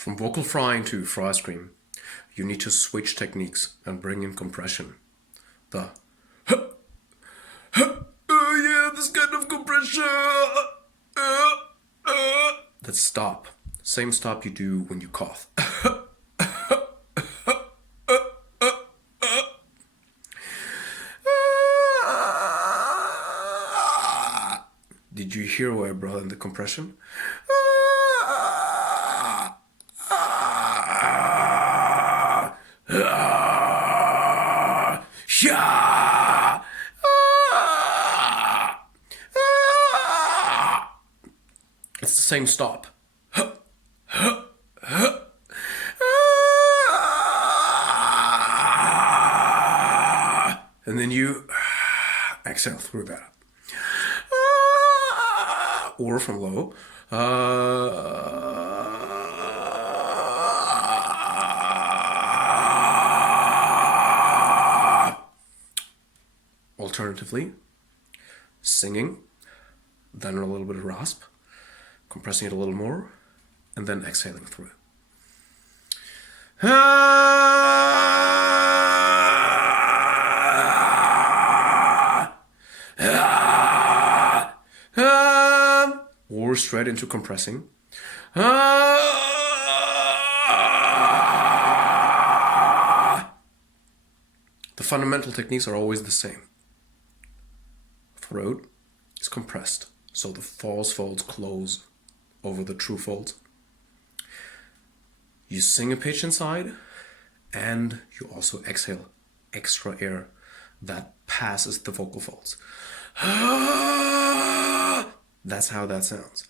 From vocal frying to fry scream, you need to switch techniques and bring in compression. The yeah, this kind of compression. That's stop. Same stop you do when you cough. Did you hear where I brought in the compression? It's the same stop. And then you exhale through that. Or from low. Alternatively, singing, then a little bit of rasp, compressing it a little more, and then exhaling through. Or straight into compressing. The fundamental techniques are always the same. Throat is compressed, so the false folds close over the true folds. You sing a pitch inside, and you also exhale extra air that passes the vocal folds. That's how that sounds.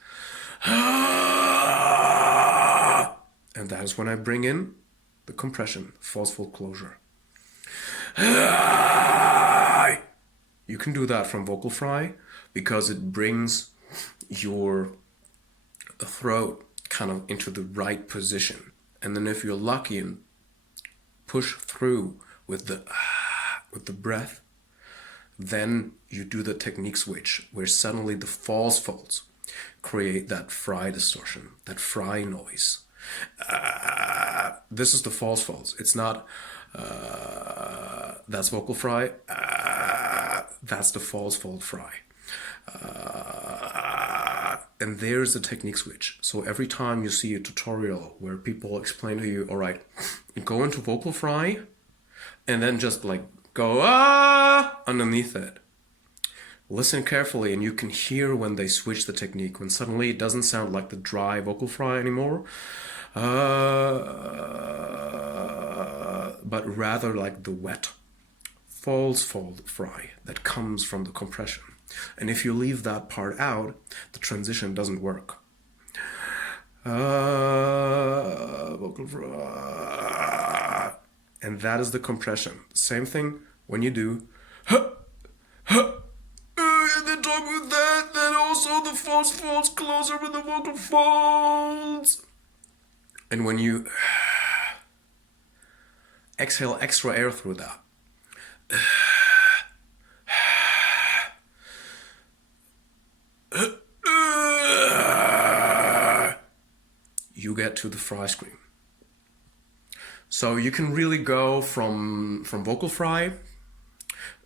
And that is when I bring in the compression, false fold closure. You can do that from vocal fry because it brings your throat kind of into the right position. And then if you're lucky and push through with the breath, then you do the technique switch where suddenly the false folds create that fry distortion, that fry noise. This is the false folds. It's not, that's vocal fry, that's the false fold fry. And there's the technique switch. So every time you see a tutorial where people explain to you, all right, go into vocal fry and then just like go underneath it. Listen carefully and you can hear when they switch the technique, when suddenly it doesn't sound like the dry vocal fry anymore, but rather like the wet false fold fry that comes from the compression. And if you leave that part out, the transition doesn't work. Vocal fry. And that is the compression. Same thing when you do and then talk with that, then also the false folds closer with the vocal folds. And when you exhale extra air through that, you get to the fry scream. So you can really go from vocal fry,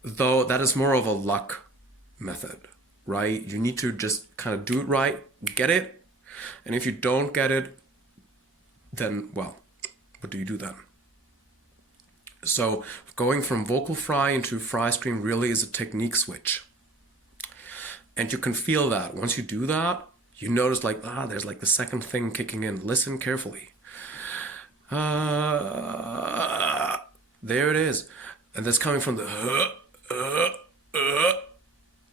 though that is more of a luck method, right? You need to just kind of do it right, get it, and if you don't get it, then, well, what do you do then? So going from vocal fry into fry scream really is a technique switch. And you can feel that. Once you do that, you notice like, there's like the second thing kicking in. Listen carefully. There it is. And that's coming from the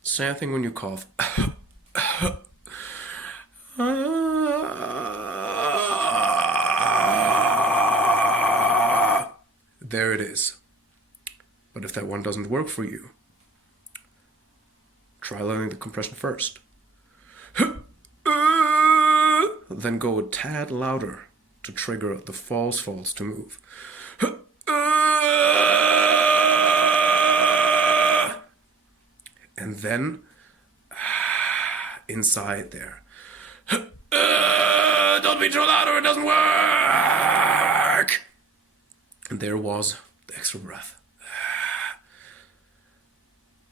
same thing when you cough. There it is. But if that one doesn't work for you, try learning the compression first. Then go a tad louder to trigger the false folds to move. And then inside there. Don't be too loud or it doesn't work. And there was the extra breath.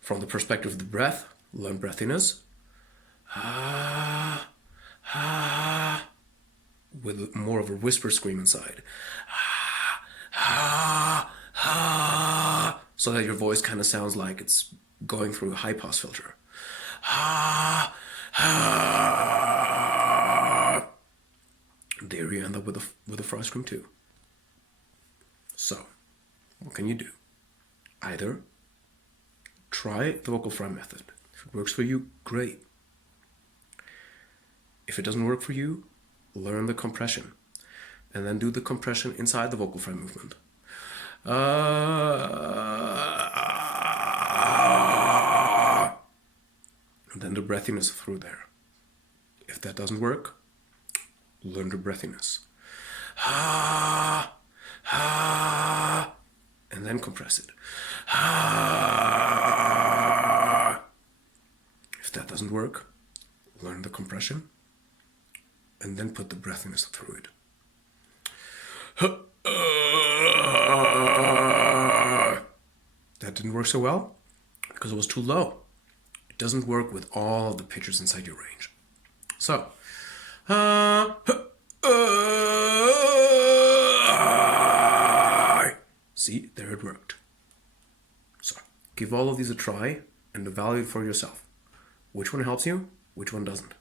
From the perspective of the breath, learn breathiness. With more of a whisper scream inside. So that your voice kind of sounds like it's going through a high pass filter. There you end up with a fry scream too. So, what can you do? Either try the vocal fry method. If it works for you, great. If it doesn't work for you, learn the compression. And then do the compression inside the vocal fry movement. And then the breathiness through there. If that doesn't work, learn the breathiness. And then compress it. If that doesn't work, learn the compression and then put the breathiness through it. That didn't work so well because it was too low. It doesn't work with all of the pitches inside your range. So, see, there it worked. So, give all of these a try and evaluate for yourself. Which one helps you? Which one doesn't?